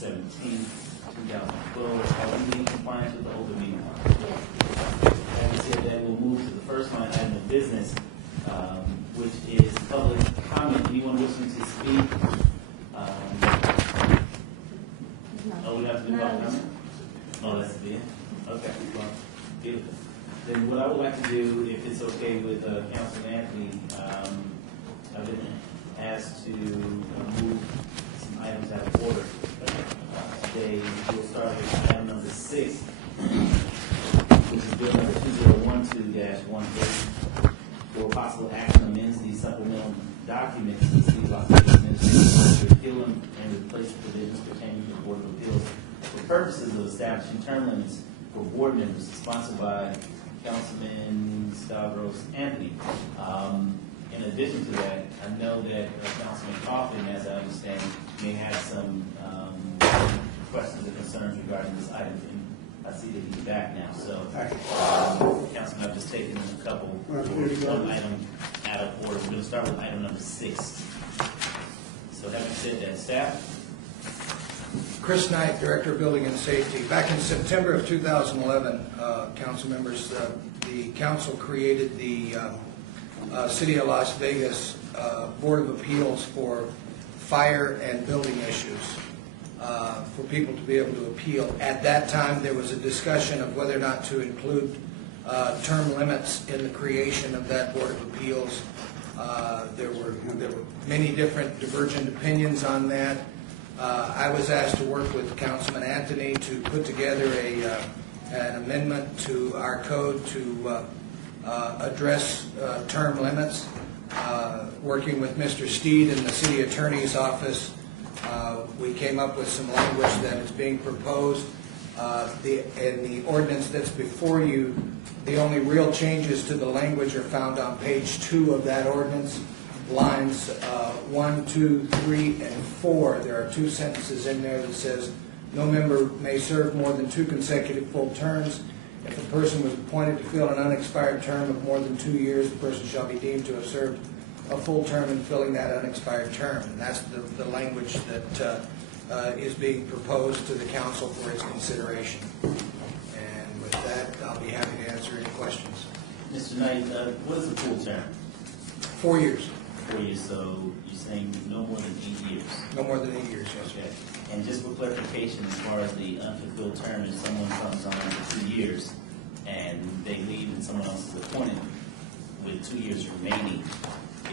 17th, 2012. Are we in compliance with the open meeting law? Yes. Having said that, we'll move to the first line item of business, which is public comment. Anyone wishing to speak? Oh, we have to do public comment? Oh, that's the end? Okay, well, beautiful. Then what I would like to do, if it's okay with Councilman Anthony, I've been asked to move some items out of order. Today, we'll start with item number 6, which is bill number 2012-130, for possible action amends the supplemental documents to the City of Las Vegas Administration to repeal and replace provisions pertaining to the Board of Appeals for purposes of establishing term limits for board members, sponsored by Councilman Stavros Anthony. In addition to that, I know that Councilman Coffin, as I understand, may have some questions or concerns regarding this item. And I see that he's back now. So, Councilman, I've just taken a couple, one item out of order. We're going to start with item number 6. So, having said that, staff? Chris Knight, Director of Building and Safety. Back in September of 2011, council members, the council created the City of Las Vegas Board of Appeals for fire and building issues for people to be able to appeal. At that time, there was a discussion of whether or not to include term limits in the creation of that Board of Appeals. There were many different divergent opinions on that. I was asked to work with Councilman Anthony to put together an amendment to our code to address term limits. Working with Mr. Steed in the City Attorney's Office, we came up with some language that is being proposed. In the ordinance that's before you, the only real changes to the language are found on page 2 of that ordinance. Lines 1, 2, 3, and 4. There are 2 sentences in there that says, no member may serve more than 2 consecutive full terms. If a person was appointed to fill an unexpired term of more than 2 years, the person shall be deemed to have served a full term in filling that unexpired term. And that's the language that is being proposed to the council for its consideration. And with that, I'll be happy to answer any questions. Mr. Knight, what is the full term? 4 years. 4 years, so you're saying no more than 8 years? No more than 8 years, yes. Okay. And just for clarification, as far as the unfulfilled term, if someone comes on for 2 years and they leave and someone else is appointed with 2 years remaining,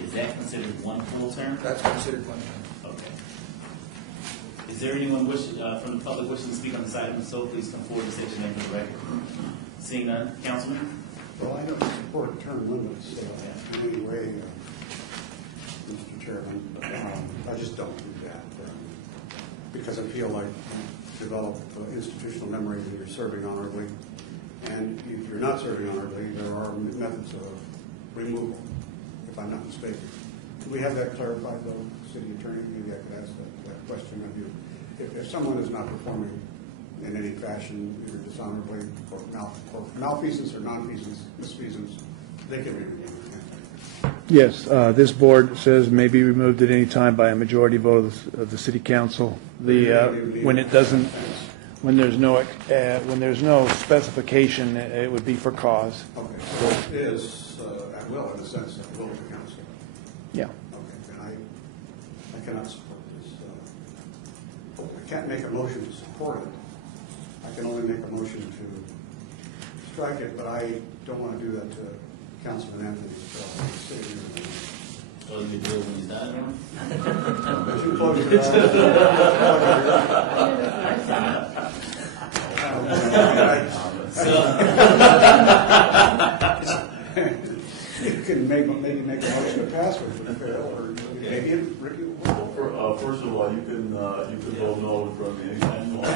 is that considered one full term? That's considered one term. Okay. Is there anyone from the public wishing to speak on this item? So please come forward and state your name for the record. Seeing none, Councilman? Well, I don't support term limits in any way, Mr. Chairman. I just don't do that because I feel like you develop institutional memory when you're serving honorably. And if you're not serving honorably, there are methods of removal, if I'm not mistaken. Do we have that clarified, though, City Attorney? Maybe I could ask that question of you. If someone is not performing in any fashion, either dishonorably or malfeasance or misfeasance, they can be removed. Yes, this board says may be removed at any time by a majority vote of the city council. When there's no specification, it would be for cause. Okay, so it is at will, in a sense, at will of the council. Yeah. Okay, and I cannot support this. I can't make a motion to support it. I can only make a motion to strike it, but I don't want to do that to Councilman Anthony. So you can do it when he's done? But you close your eyes. You can maybe make a motion to pass with it, or maybe Ricky will. Well, first of all, you can vote no from me anytime you want.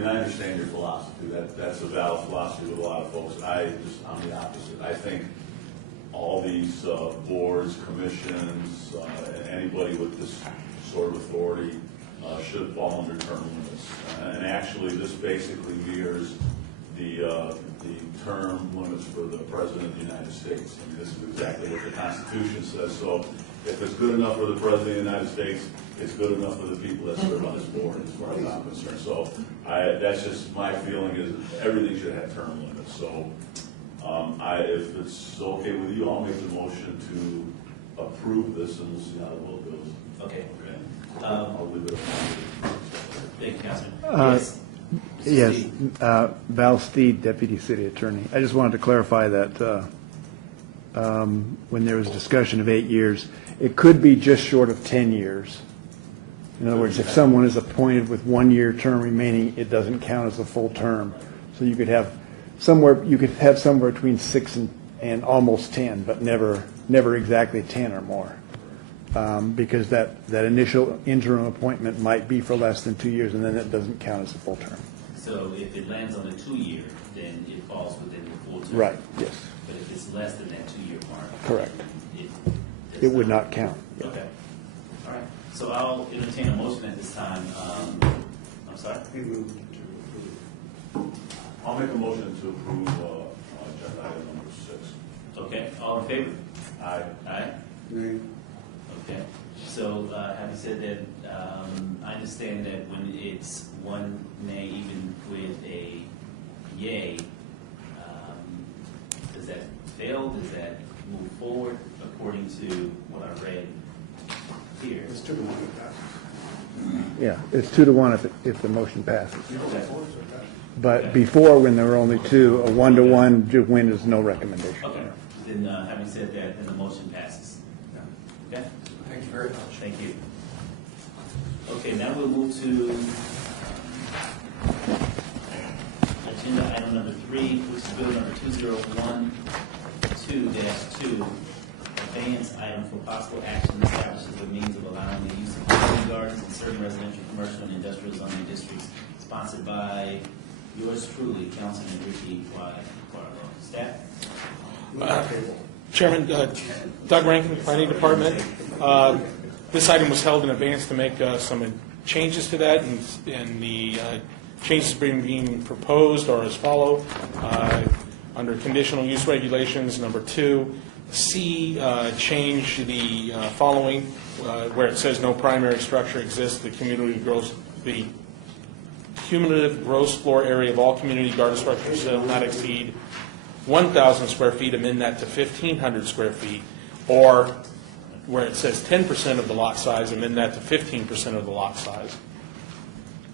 I understand your philosophy. That's a valid philosophy with a lot of folks. I'm the opposite. I think all these boards, commissions, anybody with this sort of authority should fall under term limits. And actually, this basically mirrors the term limits for the President of the United States. I mean, this is exactly what the Constitution says. So if it's good enough for the President of the United States, it's good enough for the people that serve on this board, as far as I'm concerned. So that's just my feeling, is everything should have term limits. So if it's okay with you, I'll make the motion to approve this, and we'll see how the vote goes. Okay. Okay. I'll leave it up to you. Thank you, Councilman. Yes, Steve. Val Steed, Deputy City Attorney. I just wanted to clarify that when there was discussion of 8 years, it could be just short of 10 years. In other words, if someone is appointed with 1 year term remaining, it doesn't count as a full term. So you could have somewhere between 6 and almost 10, but never exactly 10 or more. Because that initial interim appointment might be for less than 2 years, and then it doesn't count as a full term. So if it lands on the 2 year, then it falls within the full term. Right, yes, But if it's less than that 2 year mark. correct. It It would not count. Okay. All right. So I'll entertain a motion at this time. I'm sorry? He moved to approve. I'll make a motion to approve agenda item number 6. Okay. All in favor? Aye. Aye. Nay. Okay. So having said that, I understand that when it's one nay, even with a yay, does that fail? Does that move forward according to what I read here? It's 2 to 1 that passes. Yeah, it's 2 to 1 if the motion passes. Okay. But before, when there were only 2, a 1 to 1 win is no recommendation. Okay. Then having said that, then the motion passes. Okay. Thank you very much. Thank you. Okay, now we'll move to agenda item number 3, which is bill number 2012-2, advance item for possible action establishes the means of allowing the use of community gardens in certain residential, commercial, and industrial zoning districts, sponsored by yours truly, Councilman Ricky Barlow. Staff? Chairman, Doug Rankin, Planning Department. This item was held in advance to make some changes to that, and the changes being proposed are as follow. Under conditional use regulations, number 2, C, change the following, where it says no primary structure exists, the cumulative gross floor area of all community garden structures shall not exceed 1,000 square feet, amend that to 1,500 square feet, or where it says 10% of the lot size, amend that to 15% of the lot size.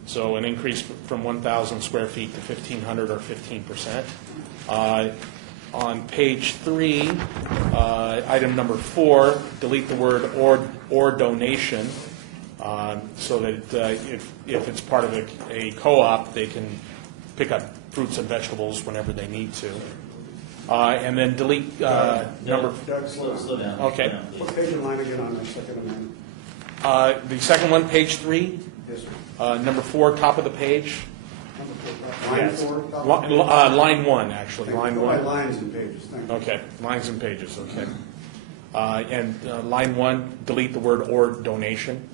So an increase from 1,000 square feet to 1,500 or 15%. On page 3, item number 4, delete the word or donation, so that if it's part of a co-op, they can pick up fruits and vegetables whenever they need to. And then delete number. Doug, Slow down. Okay. Slow down, please. What page and line again on the second amendment? The second one, page 3, Yes, sir. number 4, top of the page. Line 4? Line 1, actually, line 1. Lines and pages, thank you. Okay, lines and pages, okay. And line 1, delete the word "or donation,"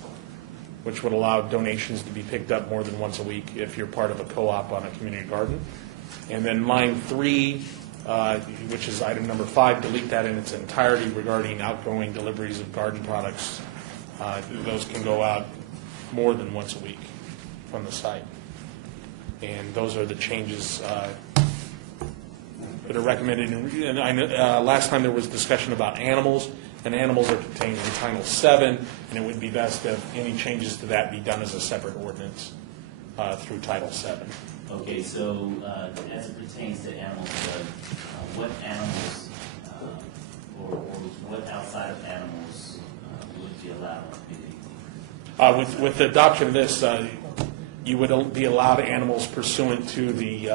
which would allow donations to be picked up more than once a week if you're part of a co-op on a community garden. And then line 3, which is item number 5, delete that in its entirety regarding outgoing deliveries of garden products. Those can go out more than once a week from the site. And those are the changes that are recommended. And I know, last time there was discussion about animals, and animals are contained in Title VII, and it would be best if any changes to that be done as a separate ordinance through Title VII. Okay, so as it pertains to animals, what animals or what outside of animals would be allowed on community? With the adoption of this, you would be allowed animals pursuant to the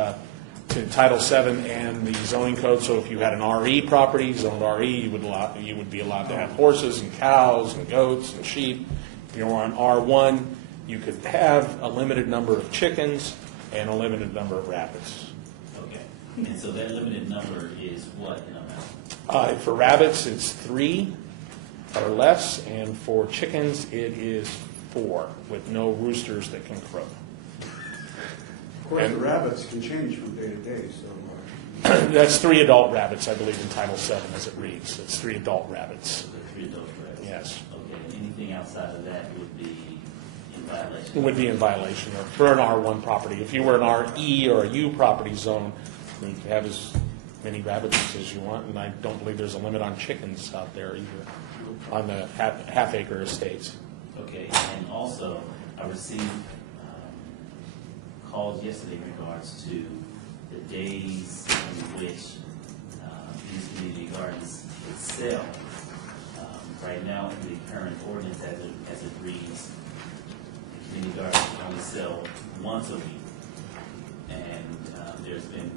to Title VII and the zoning code. So if you had an RE property, zoned RE, you would be allowed to have horses and cows and goats and sheep. If you're on R1, you could have a limited number of chickens and a limited number of rabbits. Okay, and so that limited number is what in amount? For rabbits, it's 3 or less, and for chickens, it is 4, with no roosters that can crow. Of course, the rabbits can change from day to day, so That's 3 adult rabbits, I believe, in Title VII as it reads. It's 3 adult rabbits. So the 3 adult rabbits? Yes. Okay, and anything outside of that would be in violation? It would be in violation of, for an R1 property. If you were an RE or a U property zone, then you could have as many rabbits as you want, and I don't believe there's a limit on chickens out there either, on the half-acre estates. Okay, and also, I received calls yesterday in regards to the days in which these community gardens would sell. Right now, in the current ordinance as it reads, the community gardens can only sell once a week. And there's been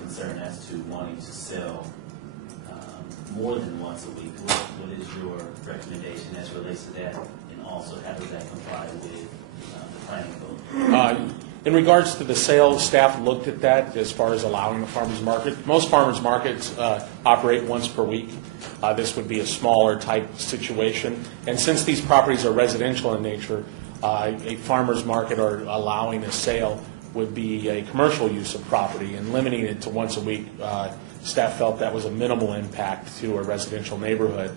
concern as to wanting to sell more than once a week. What is your recommendation as it relates to that? And also, how does that comply with the planning code? In regards to the sale, staff looked at that as far as allowing the farmers market. Most farmers markets operate once per week. This would be a smaller type situation. And since these properties are residential in nature, a farmers market or allowing a sale would be a commercial use of property, and limiting it to once a week, staff felt that was a minimal impact to a residential neighborhood.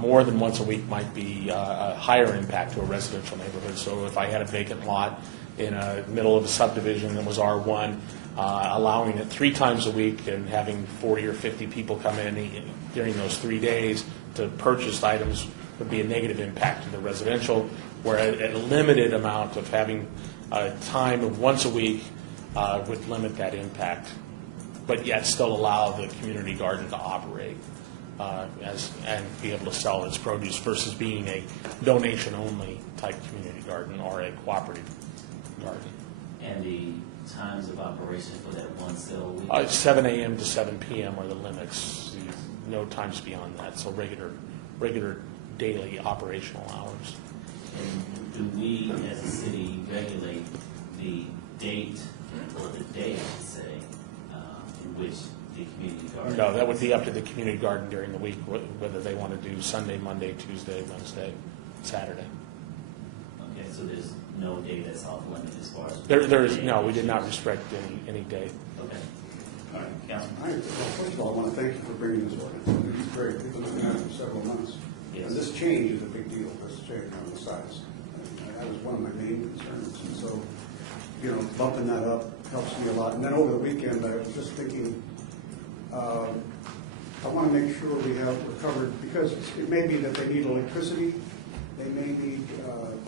More than once a week might be a higher impact to a residential neighborhood. So if I had a vacant lot in the middle of a subdivision that was R1, allowing it 3 times a week and having 40 or 50 people come in during those 3 days to purchase items would be a negative impact to the residential, where a limited amount of having a time of once a week would limit that impact, but yet still allow the community garden to operate and be able to sell its produce versus being a donation-only type community garden or a cooperative garden. And the times of operation for that one sale a week? 7 a.m. to 7 p.m. are the limits. No times beyond that, so regular daily operational hours. And do we, as a city, regulate the date or the day, I should say, in which the community garden? No, that would be up to the community garden during the week, whether they want to do Sunday, Monday, Tuesday, Wednesday, Saturday. Okay, so there's no day that's off limit as far as? There is, no, we did not restrict any day. Okay. All right, Councilman? Well, first of all, I want to thank you for bringing this ordinance. It's great. We've been looking at it for several months. Yes. And this change is a big deal, this change on the size. And that was one of my main concerns. And so, bumping that up helps me a lot. And then over the weekend, I was just thinking, I want to make sure we're covered, because it may be that they need electricity, they may need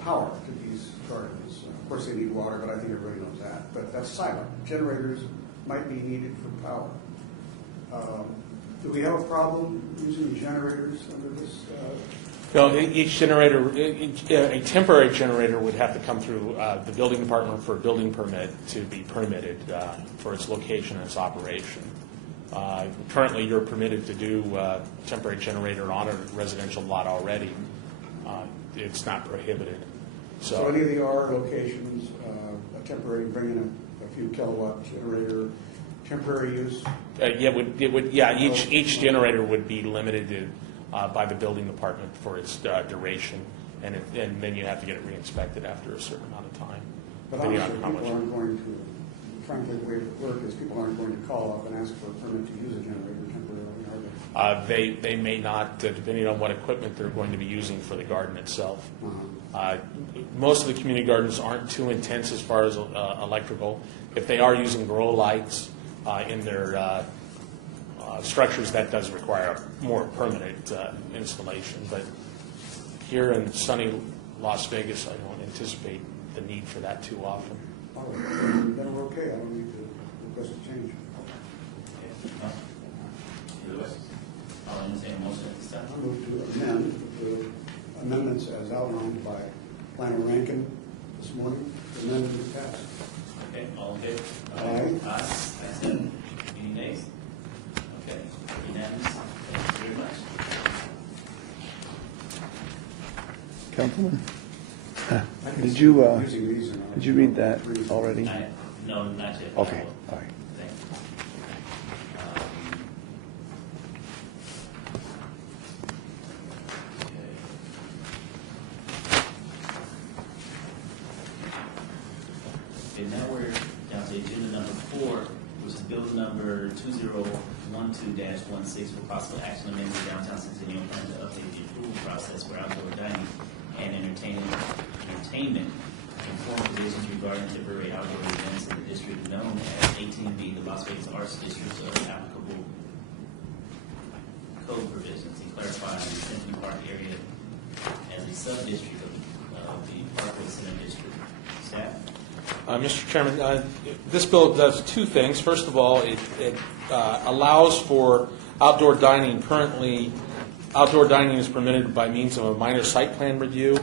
power to these gardens. Of course, they need water, but I think everybody knows that. But that's silent. Generators might be needed for power. Do we have a problem using generators under this? No, each generator, a temporary generator would have to come through the building department for a building permit to be permitted for its location and its operation. Currently, you're permitted to do a temporary generator on a residential lot already. It's not prohibited. So any of the R locations, a temporary, bringing a few kilowatt generator, temporary use? Each generator would be limited to, by the building department for its duration, and then you have to get it re-inspected after a certain amount of time. But I'm sure people aren't going to, frankly, the way it would work is people aren't going to call up and ask for a permit to use a generator temporarily, are they? They may not, depending on what equipment they're going to be using for the garden itself. Most of the community gardens aren't too intense as far as electrical. If they are using grow lights in their structures, that does require a more permanent installation. But here in sunny Las Vegas, I don't anticipate the need for that too often. All right, then we're okay. I don't need to request a change. I'll entertain a motion at this time. I move to amend the amendments as outlined by Planner Rankin this morning. Amendment is passed. Okay, all in favor? Aye. Aye, that's it. Any nays? Okay, unanimous. Thank you very much. Councilman, I can did see you, using these in our- did you read that already? No, not yet. Okay, all right. Thank you. Okay, now we're down to agenda number 4, which is Appeals number 2012-16 for possible action amending the downtown Centennial plan to update the approval process for outdoor dining and entertainment, inform provisions regarding temporary outdoor events in the district known as 18B, the Las Vegas Arts District, of applicable code provisions, and clarify the Centennial Park area as a sub-district of the Parkway Center District. Staff? Mr. Chairman, this bill does two things. First of all, it allows for outdoor dining. Currently, outdoor dining is permitted by means of a minor site plan review,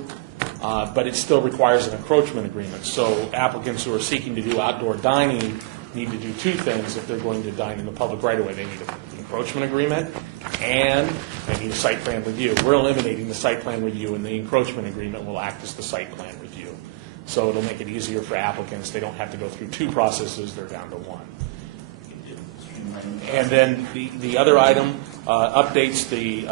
but it still requires an encroachment agreement. So applicants who are seeking to do outdoor dining need to do two things if they're going to dine in the public right-of-way. They need an encroachment agreement and they need a site plan review. We're eliminating the site plan review, and the encroachment agreement will act as the site plan review. So it'll make it easier for applicants. They don't have to go through two processes. They're down to one. And then the other item updates the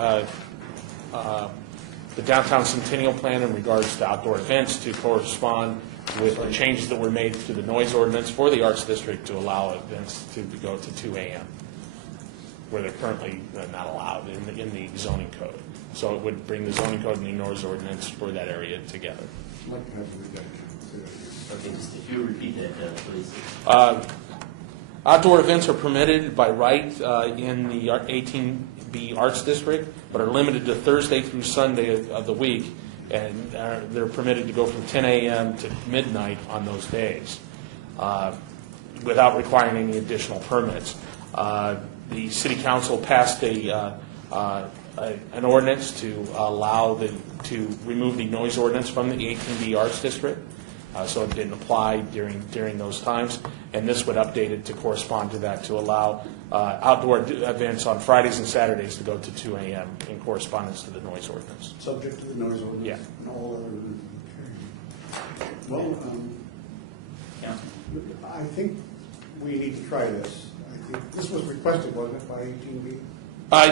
downtown Centennial plan in regards to outdoor events to correspond with the changes that were made to the noise ordinance for the Arts District to allow events to go to 2 a.m., where they're currently not allowed in the zoning code. So it would bring the zoning code and the noise ordinance for that area together. I'd like to have you read that again. Say that again. Okay, just if you would repeat that, please. Outdoor events are permitted by right in the 18B Arts District, but are limited to Thursday through Sunday of the week, and they're permitted to go from 10 a.m. to midnight on those days without requiring any additional permits. The City Council passed an ordinance to allow to remove the noise ordinance from the 18B Arts District. So it didn't apply during those times, and this would update it to correspond to that, to allow outdoor events on Fridays and Saturdays to go to 2 a.m. in correspondence to the noise ordinance. Subject to the noise ordinance? Yeah. And all other, okay. Well, Councilman? I think we need to try this. I think this was requested, wasn't it, by 18B?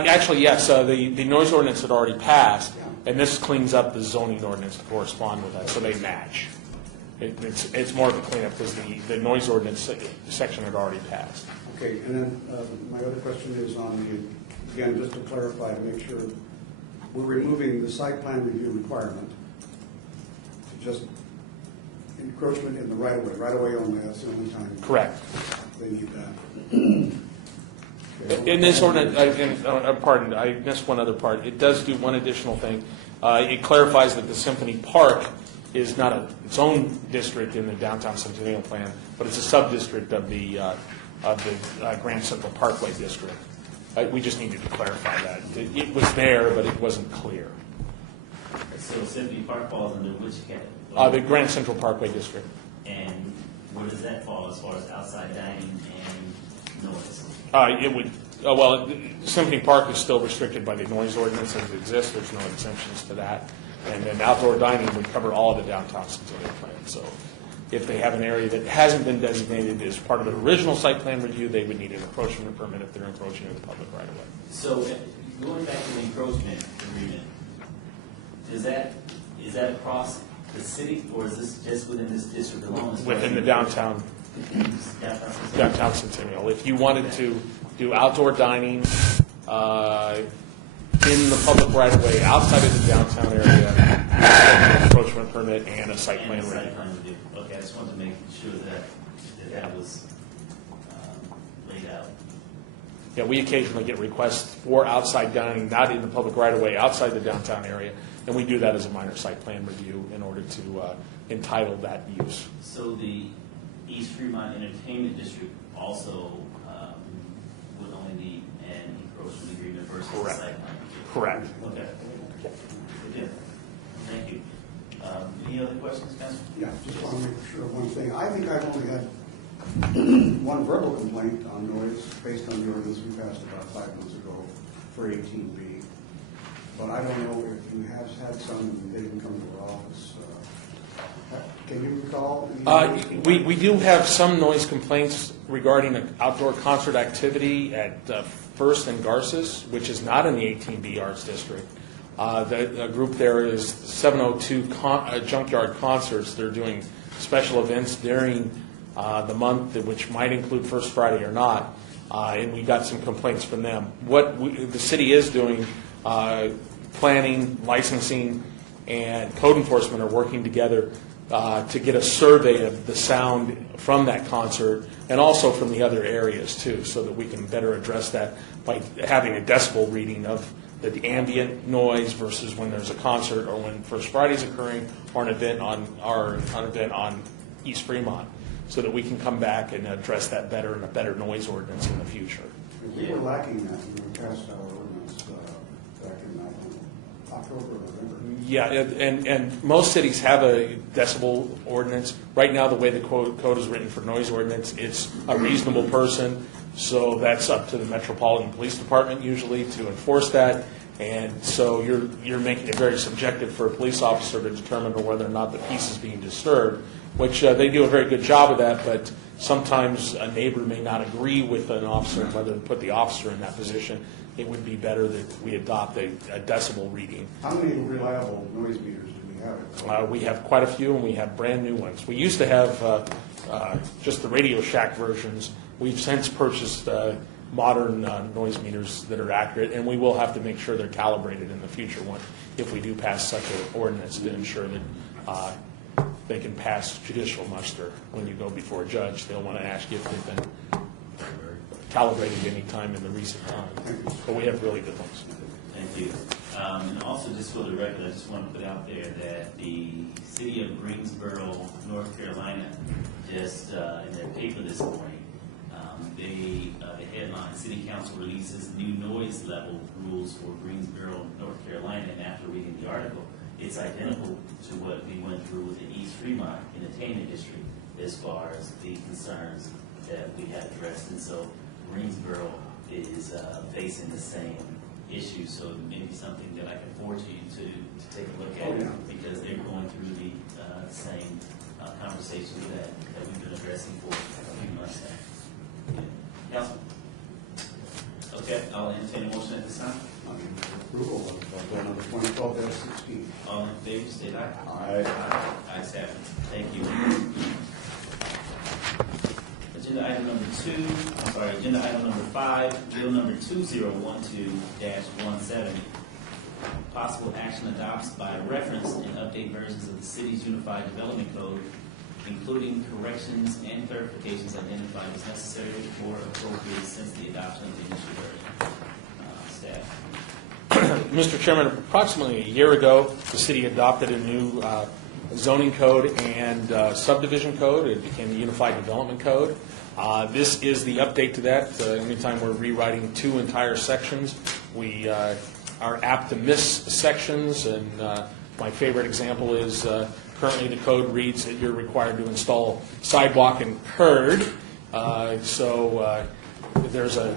Actually, yes, the noise ordinance had already passed, and this cleans up the zoning ordinance to correspond with that, so they match. It's more of a cleanup because the noise ordinance section had already passed. Okay, and then my other question is on again, just to clarify, to make sure, we're removing the site plan review requirement to just encroachment in the right-of-way. Right-of-way only, that's the only time. Correct. They need that. In this ordinance, pardon, I missed one other part. It does do one additional thing. It clarifies that the Symphony Park is not its own district in the downtown Centennial plan, but it's a sub-district of the Grand Central Parkway district. We just needed to clarify that. It was there, but it wasn't clear. So Symphony Park falls under which category? The Grand Central Parkway district. And where does that fall as far as outside dining and noise? It would, well, Symphony Park is still restricted by the noise ordinance as it exists. There's no exemptions to that. And then outdoor dining would cover all of the downtown Centennial plan. So if they have an area that hasn't been designated as part of the original site plan review, they would need an encroachment permit if they're encroaching in the public right of way. So going back to the encroachment agreement, is that across the city, or is this just within this district alone? Within the downtown Centennial. If you wanted to do outdoor dining in the public right of way outside of the downtown area, an encroachment permit and a site plan review. Okay, I just wanted to make sure that was laid out. Yeah, we occasionally get requests for outside dining, not in the public right of way, outside the downtown area, and we do that as a minor site plan review in order to entitle that use. So the East Fremont Entertainment District also would only need an encroachment agreement versus a Correct. site plan? Correct. Okay. Good. Thank you. Any other questions, Councilman? Yeah, just want to make sure of one thing. I think I've only had one verbal complaint on noise based on the ordinance we passed about 5 months ago for 18B. But I don't know if you have had some and they didn't come to our office. Can you recall? We do have some noise complaints regarding an outdoor concert activity at First and Garces, which is not in the 18B Arts District. The group there is 702 Junkyard Concerts. They're doing special events during the month, which might include First Friday or not, and we got some complaints from them. The city is doing, planning, licensing, and code enforcement are working together to get a survey of the sound from that concert and also from the other areas too, so that we can better address that by having a decibel reading of the ambient noise versus when there's a concert or when First Friday's occurring or an event on East Fremont, so that we can come back and address that better in a better noise ordinance in the future. We were lacking that when we passed our ordinance back in October or November. Yeah, and most cities have a decibel ordinance. Right now, the way the code is written for noise ordinance, it's a reasonable person, so that's up to the Metropolitan Police Department usually to enforce that. And so you're making it very subjective for a police officer to determine whether or not the piece is being disturbed, which they do a very good job of that, but sometimes a neighbor may not agree with an officer and whether to put the officer in that position. It would be better that we adopt a decibel reading. How many reliable noise meters do we have? We have quite a few, and we have brand-new ones. We used to have just the Radio Shack versions. We've since purchased modern noise meters that are accurate, and we will have to make sure they're calibrated in the future if we do pass such an ordinance to ensure that they can pass judicial muster. When you go before a judge, they'll want to ask you if they've been calibrated any time in the recent time. But we have really good ones. Thank you. And also, just for the record, I just want to put out there that the city of Greensboro, North Carolina, just in their paper this morning, the headline, City Council releases new noise level rules for Greensboro, North Carolina, and after reading the article, it's identical to what we went through with the East Fremont Entertainment District as far as the concerns that we had addressed. And so Greensboro is facing the same issue, so maybe something that I can forward to you to take a look at, because they're going through the same conversations that we've been addressing for a few months now. Councilman? Okay, I'll entertain a motion at this time. Approval of bill number 2012-16. All in favor, state aye. Aye. Ayes have it. Thank you. Agenda item number 5, bill number 2012-17. Possible action adopts by reference and update versions of the city's Unified Development Code, including corrections and clarifications identified as necessary or appropriate since the adoption of the initial version. Staff. Mr. Chairman, approximately a year ago, the city adopted a new zoning code and subdivision code. It became the Unified Development Code. This is the update to that. Anytime we're rewriting 2 entire sections, we are apt to miss sections, and my favorite example is currently the code reads that you're required to install sidewalk and curb. So there's a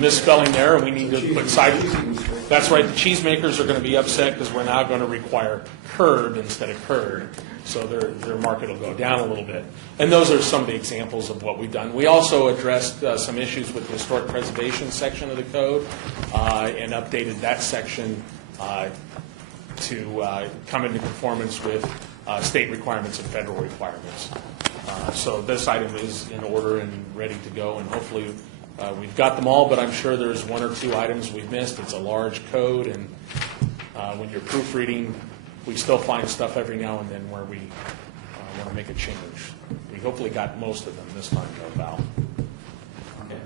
misspelling there, and we need to put sidewalk. That's right. The cheesemakers are going to be upset because we're now going to require curb instead of curd. So their market will go down a little bit. And those are some of the examples of what we've done. We also addressed some issues with the historic preservation section of the code and updated that section to come into conformance with state requirements and federal requirements. So this item is in order and ready to go, and hopefully we've got them all, but I'm sure there's 1 or 2 items we've missed. It's a large code, and when you're proofreading, we still find stuff every now and then where we want to make a change. We hopefully got most of them this time, though, Val. Okay.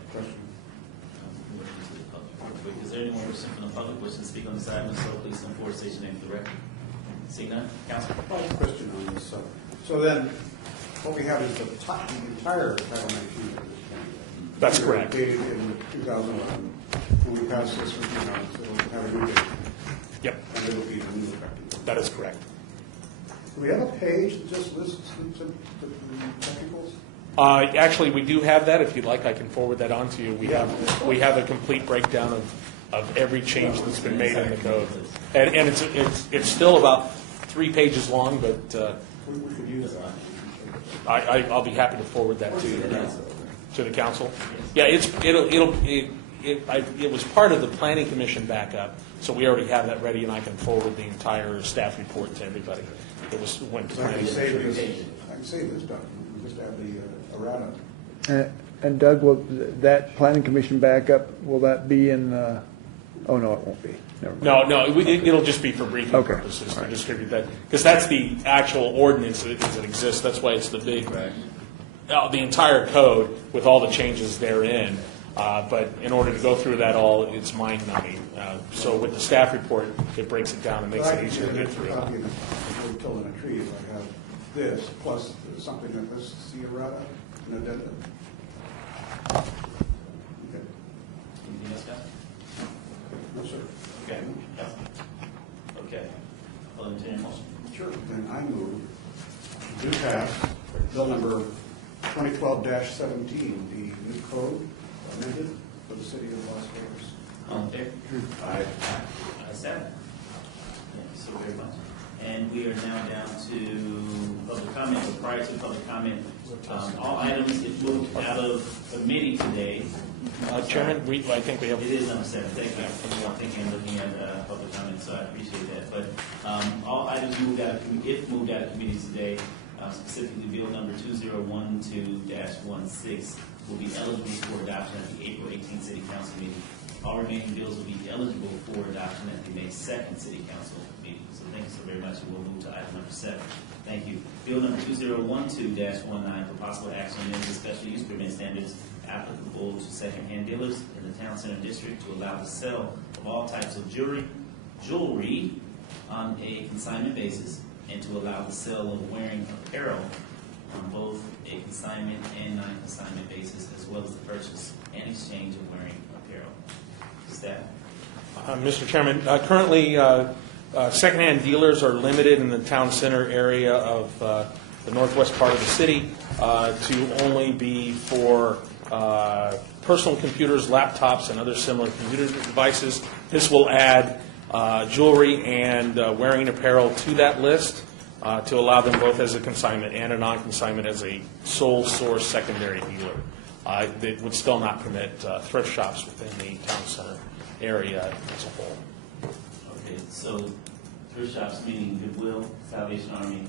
Is there anyone wishing from the public wishing to speak on this item? If so, please come forward, state your name for the record. Seeing none, Councilman. Question on this. So then, what we have is the entire Title 19. That's correct. Dated in 2011. When we pass this, it'll have a new date. Yep, And it'll be the new effective. that is correct. Do we have a page that just lists the technicals? Actually, we do have that. If you'd like, I can forward that on to you. We have a complete breakdown of every change that's been made in the code, and it's still about 3 pages long, but We could use that. I'll be happy to forward that to the council. Yeah, it was part of the planning commission backup, so we already have that ready, and I can forward the entire staff report to everybody. It went to I planning can save commission. this. I can save this document. just add the errata. And Doug, will that planning commission backup, will that be in, oh, no, it won't be. Never mind. No, it'll just be for briefing Okay. purposes All to right. distribute that, because that's the actual ordinance that exists, that's why it's the big, the entire code with all the changes therein. But in order to go through that all, it's mind-numbing. So with the staff report, it breaks it down and makes it easier to get through. I can kill in a tree if I have this, plus something that lists the errata, an addendum. Okay. Anything else, guys? No, sir. Okay. Yes. Okay. I'll entertain a motion. Sure. Then I move to pass bill number 2012-17, the new code amended for the city of Las Vegas. All in favor? Aye. Ayes have it. Thank you so very much. And we are now down to public comment, but prior to public comment, all items that moved out of committee today. Chairman, I think we have. It is number 7, thank you. I'm thinking and looking at public comment, so I appreciate that. But all items moved out of committee today, specifically bill number 2012-16 will be eligible for adoption at the April 18th City Council meeting. All remaining bills will be eligible for adoption at the May 2nd City Council meeting. So thank you so very much, and we'll move to item number 7. Thank you. Bill number 2012-19 for possible action on the special use permit standards applicable to secondhand dealers in the Town Center District to allow the sale of all types of jewelry on a consignment basis, and to allow the sale of wearing apparel on both a consignment and non-consignment basis, as well as the purchase and exchange of wearing apparel. Staff? Mr. Chairman, currently, secondhand dealers are limited in the town center area of the northwest part of the city to only be for personal computers, laptops, and other similar computer devices. This will add jewelry and wearing apparel to that list to allow them both as a consignment and a non-consignment as a sole source secondary dealer. They would still not permit thrift shops within the town center area as a whole. Okay, so thrift shops meaning Goodwill, Salvation Army.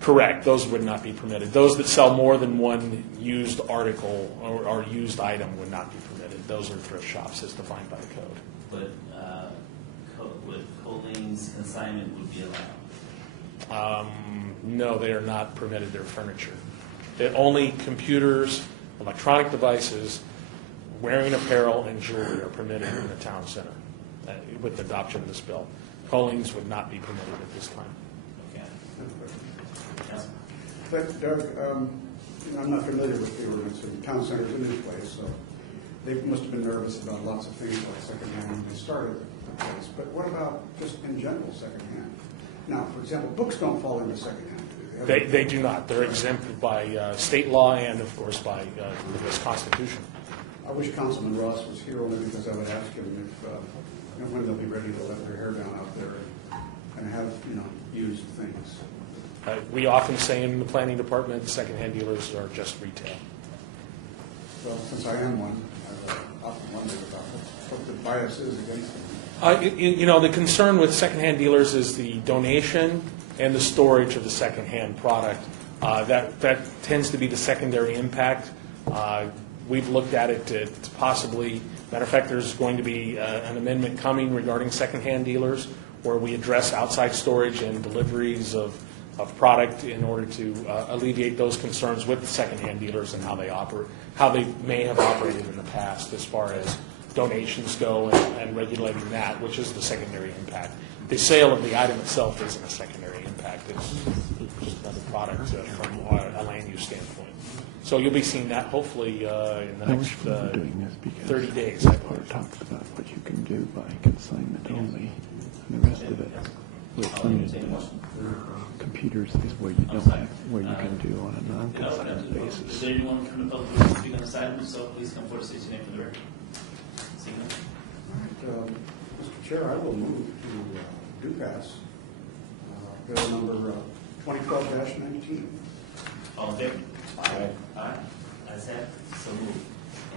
Correct. Those would not be permitted. Those that sell more than one used article or used item would not be permitted. Those are thrift shops as defined by the code. But with Colleen's consignment would be allowed. No, they are not permitted. They're furniture. Only computers, electronic devices, wearing apparel, and jewelry are permitted in the town center with the adoption of this bill. Colleen's would not be permitted at this time. Okay. Yes. But Doug, I'm not familiar with the ordinance, and town center's a new place, so they must have been nervous about lots of things like secondhand when they started the place. But what about just in general secondhand? Now, for example, books don't fall into secondhand, do they? They do not. They're exempted by state law and, of course, by the U.S. Constitution. I wish Councilman Ross was here only because I would ask him if, when they'll be ready to let their hair down out there and have, used things. We often say in the planning department, secondhand dealers are just retail. Well, since I am one, I've often wondered about what the bias is against them. The concern with secondhand dealers is the donation and the storage of the secondhand product. That tends to be the secondary impact. We've looked at it to possibly, matter of fact, there's going to be an amendment coming regarding secondhand dealers where we address outside storage and deliveries of product in order to alleviate those concerns with the secondhand dealers and how they operate, how they may have operated in the past as far as donations go and regulating that, which is the secondary impact. The sale of the item itself isn't a secondary impact. It's just another product from a land use standpoint. So you'll be seeing that hopefully in the next 30 days. This part talks about what you can do by consignment only, and the rest of it with computers is where you don't have, where you can do on a non-consignment Is basis. there anyone from the public who wants to speak on this item? So please come forward and state your name for the record. Seeing none? Mr. Chair, I will move to do pass bill number 2012-19. All in favor? Aye. Aye. Ayes have it. So moved.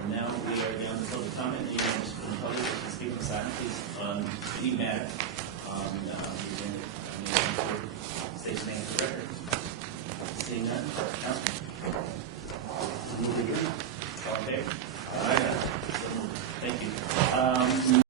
And now we are down to public comment. Anyone from the public who can speak on this item, please, on any matter. State your name for the record. Seeing none, Councilman. All in favor? Aye. Thank you.